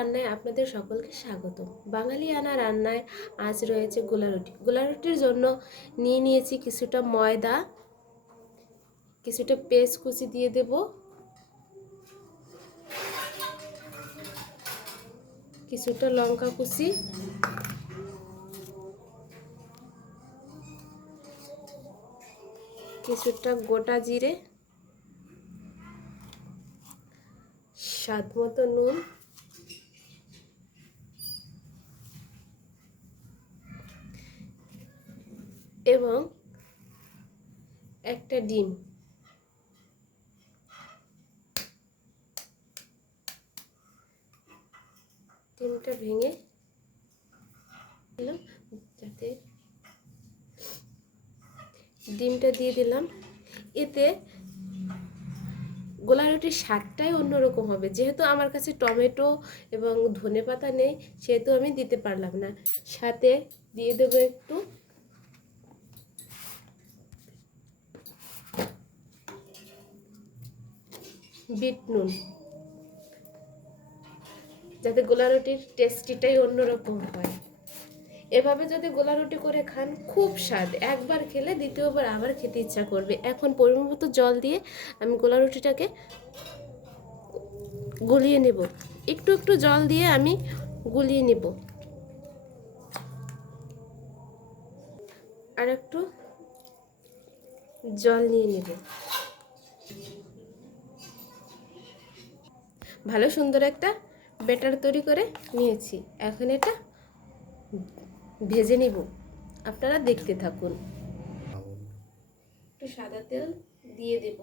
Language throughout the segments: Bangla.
রান্নায় আপনাদের সকলকে স্বাগত। বাঙালিয়ানা রান্নায় আজ রয়েছে গোলা রুটি। গোলা রুটির জন্য নিয়েছি কিছুটা ময়দা, কিছুটা পেস্ট কুচি দিয়ে দেব, কিছুটা লঙ্কা কুচি, কিছুটা গোটা জিরে, স্বাদ মতো নুন, এবং একটা ডিম। ডিমটা ভেঙে দিলাম, যাতে ডিমটা দিয়ে দিলাম। এতে গোলা রুটির স্বাদটাই অন্যরকম হবে। যেহেতু আমার কাছে টমেটো এবং ধনেপাতা নেই, সেহেতু আমি দিতে পারলাম না। সাথে দিয়ে দেবো একটু বিট নুন, যাতে গোলা রুটির টেস্টিটাই অন্যরকম হয়। এভাবে যদি গোলা রুটি করে খান, খুব স্বাদ। একবার খেলে দ্বিতীয়বার আবার খেতে ইচ্ছা করবে। এখন পরিমাণ মতো জল দিয়ে আমি গোলা রুটিটাকে গলিয়ে নেব। একটু একটু জল দিয়ে আমি গলিয়ে নেব। আর একটু জল নিয়ে নেব। ভালো সুন্দর একটা ব্যাটার তৈরি করে নিয়েছি। এখন এটা ভেজে নিব। আপনারা দেখতে থাকুন। একটু সাদা তেল দিয়ে দেব।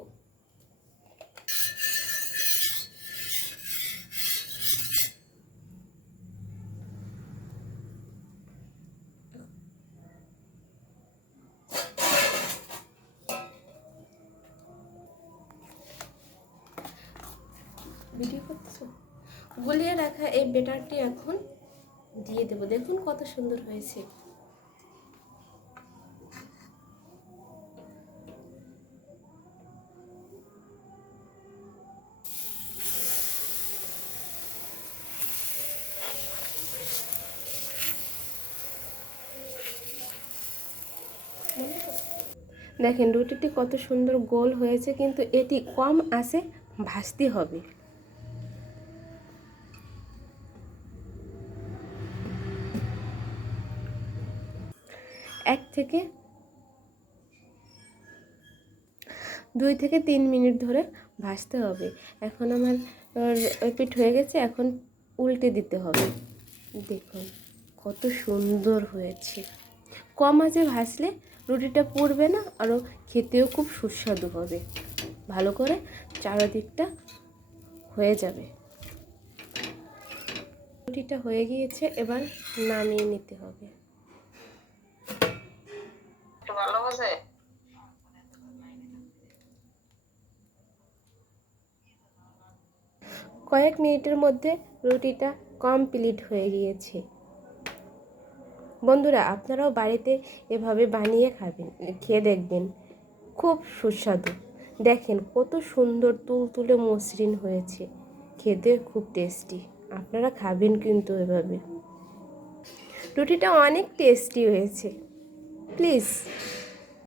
ভিডিও করছো? গুলিয়ে রাখা এই ব্যাটারটি এখন দিয়ে দেব। দেখুন কত সুন্দর হয়েছে। দেখেন রুটিটি কত সুন্দর গোল হয়েছে, কিন্তু এটি কম আঁচে ভাজতে হবে। থেকে 2 থেকে 3 মিনিট ধরে ভাজতে হবে। এখন আমার পিঠ হয়ে গেছে, এখন উল্টে দিতে হবে। দেখুন কত সুন্দর হয়েছে। কম আঁচে ভাজলে রুটিটা পুড়বে না, আরও খেতেও খুব সুস্বাদু হবে। ভালো করে চারিদিকটা হয়ে যাবে। রুটিটা হয়ে গিয়েছে, এবার নামিয়ে নিতে হবে। কয়েক মিনিটের মধ্যে রুটিটা কমপ্লিট হয়ে গিয়েছে। বন্ধুরা, আপনারাও বাড়িতে এভাবে বানিয়ে খেয়ে দেখবেন, খুব সুস্বাদু। দেখেন কত সুন্দর তুলতুলে মসৃণ হয়েছে, খেতে খুব টেস্টি। আপনারা খাবেন কিন্তু এভাবে। রুটিটা অনেক টেস্টি হয়েছে। প্লিজ